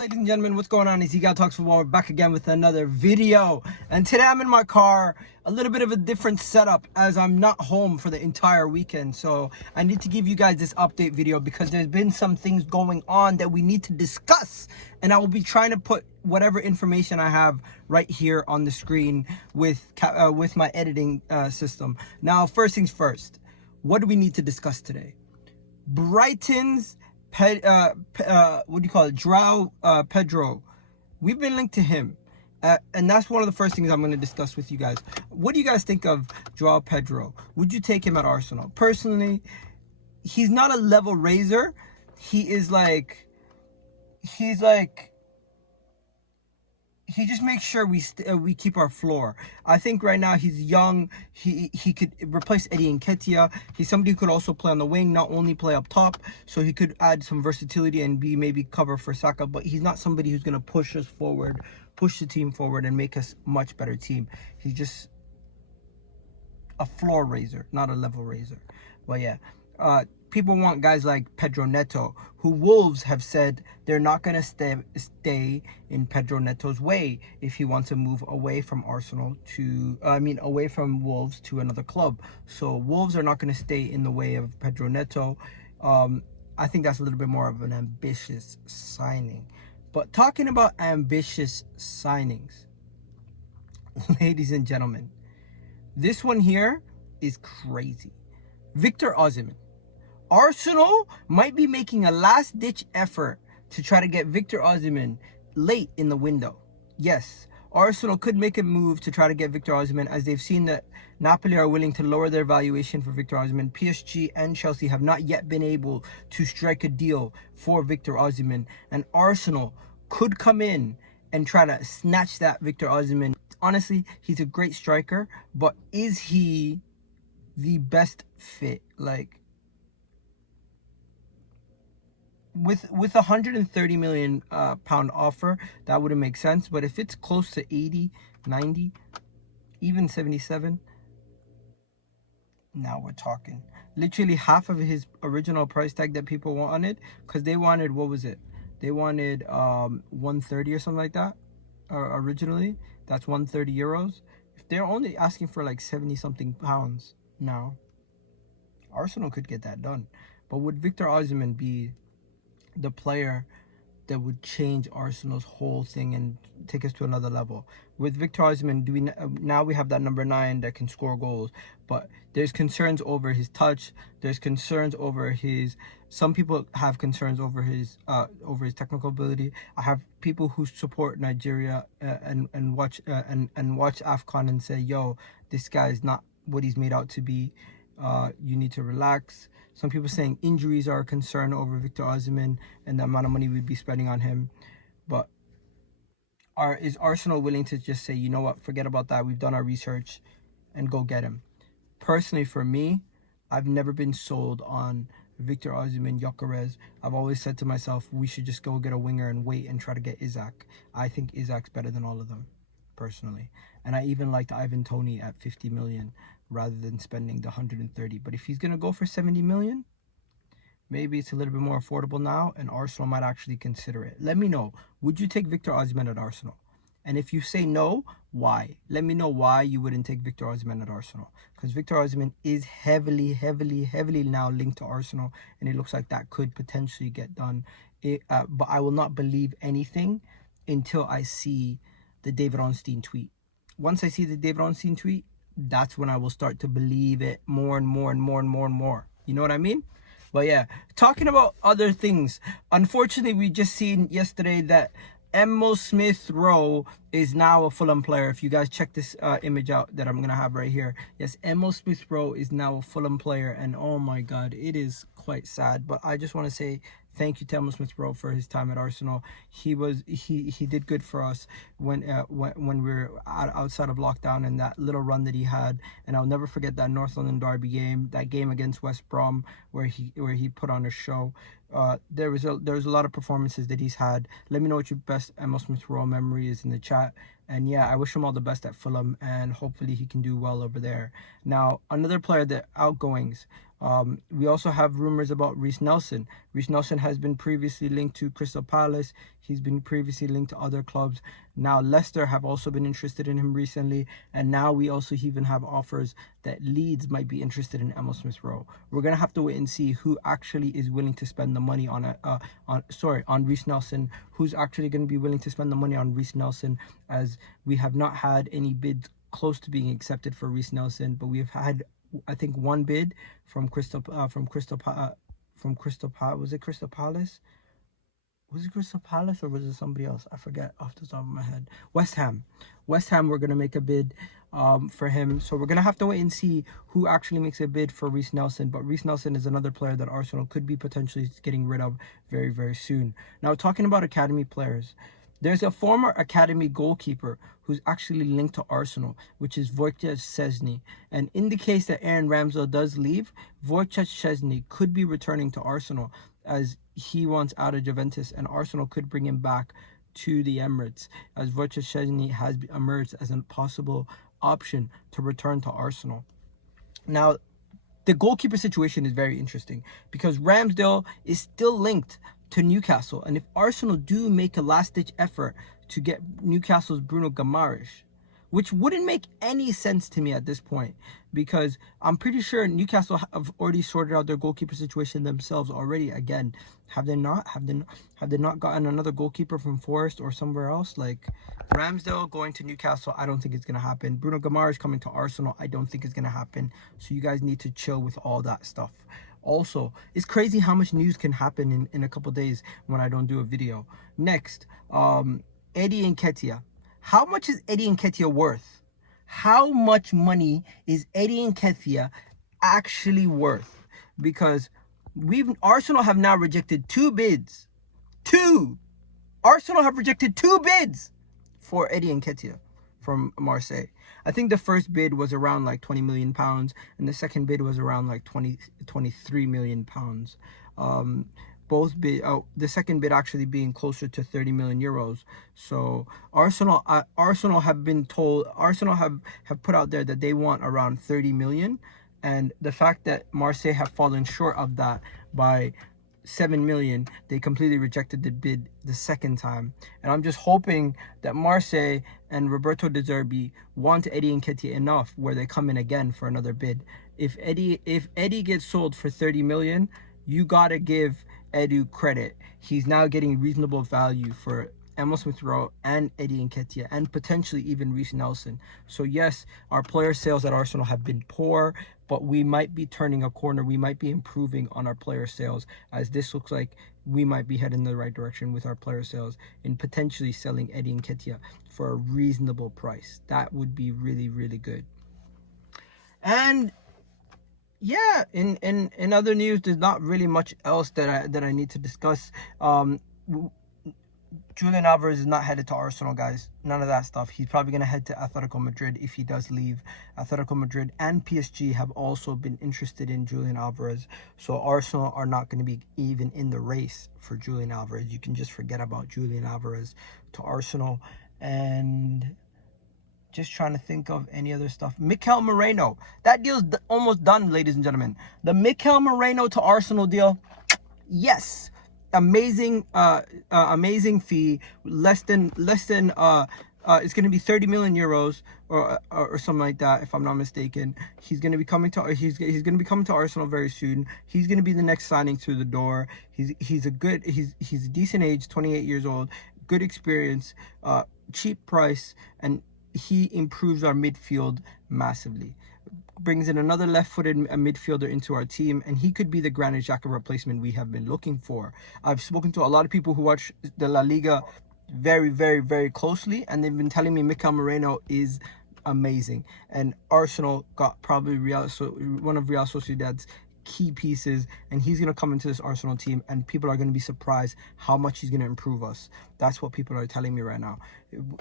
Ladies and gentlemen, what's going on? It's Eagle Talks Football. We're back again with another video. And today I'm in my car, a little bit of a different setup as I'm not home for the entire weekend. So I need to give you guys this update video because there's been some things going on that we need to discuss. And I will be trying to put whatever information I have right here on the screen with my editing system. Now, first things first, what do we need to discuss today? Brighton's what do you call it? Pedro. We've been linked to him. And that's one of the first things I'm going to discuss with you guys. What do you guys think of Joao Pedro? Would you take him at Arsenal? Personally, he's not a level raiser. He just makes sure we keep our floor. I think right now he's young. He could replace Eddie Nketiah. He's somebody who could also play on the wing, not only play up top. So he could add some versatility and be maybe cover for Saka. But he's not somebody who's gonna push us forward, push the team forward, and make us a much better team. He's just a floor raiser, not a level raiser. But yeah. People want guys like Pedro Neto, who Wolves have said they're not going to stay in Pedro Neto's way if he wants to move away from Arsenal away from Wolves to another club. So Wolves are not going to stay in the way of Pedro Neto. I think that's a little bit more of an ambitious signing. But talking about ambitious signings, ladies and gentlemen, this one here is crazy. Victor Osimhen. Arsenal might be making a last-ditch effort to try to get Victor Osimhen late in the window. Yes, Arsenal could make a move to try to get Victor Osimhen as they've seen that Napoli are willing to lower their valuation for Victor Osimhen. PSG and Chelsea have not yet been able to strike a deal for Victor Osimhen, and Arsenal could come in and try to snatch that Victor Osimhen. Honestly, he's a great striker, but is he the best fit? Like, with 130 million pound offer, that wouldn't make sense. But if it's close to 80, 90, even 77, now we're talking. Literally half of his original price tag that people wanted, because they wanted, what was it? They wanted 130 or something like that originally. That's 130 euros. If they're only asking for like 70 something pounds now, Arsenal could get that done. But would Victor Osimhen be the player that would change Arsenal's whole thing and take us to another level? With Victor Osimhen, now we have that number 9 that can score goals, but there's concerns over his touch. There's concerns over some people have concerns over his technical ability. I have people who support Nigeria and watch AFCON and say, yo, this guy is not what he's made out to be. You need to relax. Some people saying injuries are a concern over Victor Osimhen and the amount of money we'd be spending on him. But is Arsenal willing to just say, you know what, forget about that, we've done our research, and go get him? Personally, for me, I've never been sold on Victor Osimhen, Gyökeres. I've always said to myself, we should just go get a winger and wait and try to get Isaac. I think Isaac's better than all of them, personally. And I even liked Ivan Toney at 50 million rather than spending the 130. But if he's going to go for 70 million, maybe it's a little bit more affordable now, and Arsenal might actually consider it. Let me know. Would you take Victor Osimhen at Arsenal? And if you say no, why? Let me know why you wouldn't take Victor Osimhen at Arsenal. Because Victor Osimhen is heavily now linked to Arsenal, and it looks like that could potentially get done. But I will not believe anything until I see the David Ornstein tweet. Once I see the David Ornstein tweet, that's when I will start to believe it more and more and more and more and more. You know what I mean? But yeah, talking about other things, unfortunately, we just seen yesterday that Emil Smith-Rowe is now a Fulham player. If you guys check this image out that I'm going to have right here. Yes, Emil Smith-Rowe is now a Fulham player. And oh my God, it is quite sad. But I just want to say thank you to Emil Smith-Rowe for his time at Arsenal. He did good for us when we were outside of lockdown, and that little run that he had. And I'll never forget that North London Derby game, that game against West Brom, where he put on a show. There was a lot of performances that he's had. Let me know what your best Emil Smith-Rowe memory is in the chat. And yeah, I wish him all the best at Fulham, and hopefully he can do well over there. Now, another player that outgoings, We also have rumors about Reece Nelson. Reece Nelson has been previously linked to Crystal Palace. He's been previously linked to other clubs. Now Leicester have also been interested in him recently, and now we also even have offers that Leeds might be interested in Emil Smith Rowe. We're gonna have to wait and see who actually is willing to spend the money on on Reece Nelson. Who's actually going to be willing to spend the money on Reece Nelson, as we have not had any bids close to being accepted for Reece Nelson, but we've had, I think, one bid from Crystal was it Crystal Palace? Was it Crystal Palace or was it somebody else? I forget off the top of my head. West Ham. West Ham, we're going to make a bid for him. So we're going to have to wait and see who actually makes a bid for Reece Nelson. But Reece Nelson is another player that Arsenal could be potentially getting rid of very, very soon. Now, talking about academy players, there's a former academy goalkeeper who's actually linked to Arsenal, which is Wojciech Szczesny. And in the case that Aaron Ramsdale does leave, Wojciech Szczesny could be returning to Arsenal, as he wants out of Juventus, and Arsenal could bring him back to the Emirates, as Wojciech Szczesny has emerged as a possible option to return to Arsenal. Now, the goalkeeper situation is very interesting because Ramsdale is still linked to Newcastle, and if Arsenal do make a last-ditch effort to get Newcastle's Bruno Guimaraes, which wouldn't make any sense to me at this point, because I'm pretty sure Newcastle have already sorted out their goalkeeper situation themselves already. Again, have they not? Have they not gotten another goalkeeper from Forest or somewhere else? Like, Ramsdale going to Newcastle, I don't think it's going to happen. Bruno Guimaraes coming to Arsenal, I don't think it's going to happen. So you guys need to chill with all that stuff. Also, it's crazy how much news can happen in a couple days when I don't do a video. Next, Eddie Nketiah. How much is Eddie Nketiah worth? How much money is Eddie Nketiah actually worth? Because Arsenal have now rejected 2 bids. 2! Arsenal have rejected 2 bids for Eddie Nketiah from Marseille. I think the first bid was around like £20 million, and the second bid was around like 23 million pounds. The second bid actually being closer to 30 million euros. So Arsenal have been told, Arsenal have put out there that they want around 30 million, and the fact that Marseille have fallen short of that by 7 million, they completely rejected the bid the second time. And I'm just hoping that Marseille and Roberto De Zerbi want Eddie Nketiah enough where they come in again for another bid. If Eddie gets sold for 30 million, you gotta give Edu credit. He's now getting reasonable value for Emil Smith Rowe and Eddie Nketiah, and potentially even Reece Nelson. So yes, our player sales at Arsenal have been poor, but we might be turning a corner. We might be improving on our player sales, as this looks like we might be heading in the right direction with our player sales in potentially selling Eddie Nketiah for a reasonable price. That would be really, really good. And yeah, in other news, there's not really much else that I need to discuss. Julian Alvarez is not headed to Arsenal, guys. None of that stuff. He's probably going to head to Atletico Madrid if he does leave. Atletico Madrid and PSG have also been interested in Julian Alvarez. So Arsenal are not going to be even in the race for Julian Alvarez. You can just forget about Julian Alvarez to Arsenal. And just trying to think of any other stuff. Mikel Merino. That deal's almost done, ladies and gentlemen. The Mikel Merino to Arsenal deal, yes. Amazing fee. Less than it's going to be 30 million euros or something like that, if I'm not mistaken. He's going to be coming to Arsenal very soon. He's going to be the next signing through the door. He's a decent age, 28 years old, good experience, cheap price, and he improves our midfield massively. Brings in another left-footed midfielder into our team, and he could be the Granit Xhaka replacement we have been looking for. I've spoken to a lot of people who watch the La Liga very, very, very closely, and they've been telling me Mikel Merino is amazing. And Arsenal got probably one of Real Sociedad's key pieces, and he's going to come into this Arsenal team, and people are going to be surprised how much he's going to improve us. That's what people are telling me right now.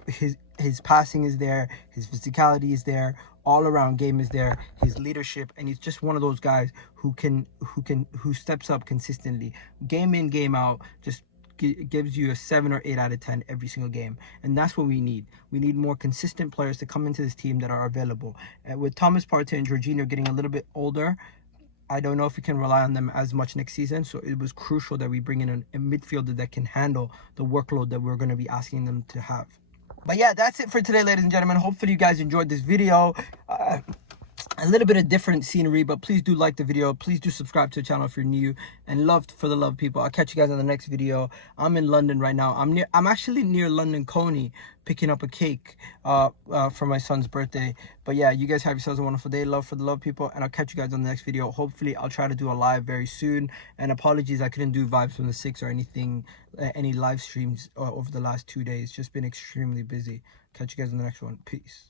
His passing is there, his physicality is there, all around game is there, his leadership, and he's just one of those guys who steps up consistently, game in, game out, just gives you a 7 or 8 out of 10 every single game. And that's what we need. We need more consistent players to come into this team that are available. And with Thomas Partey and Jorginho getting a little bit older, I don't know if we can rely on them as much next season. So it was crucial that we bring in a midfielder that can handle the workload that we're going to be asking them to have. But yeah, that's it for today, ladies and gentlemen. Hopefully you guys enjoyed this video. A little bit of different scenery, but please do like the video. Please do subscribe to the channel if you're new, and love for the love, people. I'll catch you guys on the next video. I'm in London right now. I'm actually near London Coney, picking up a cake for my son's birthday. But yeah, you guys have yourselves a wonderful day. Love for the love, people, and I'll catch you guys on the next video. Hopefully I'll try to do a live very soon, and apologies I couldn't do vibes from the 6 or anything, any live streams over the last 2 days. Just been extremely busy. Catch you guys on the next one. Peace.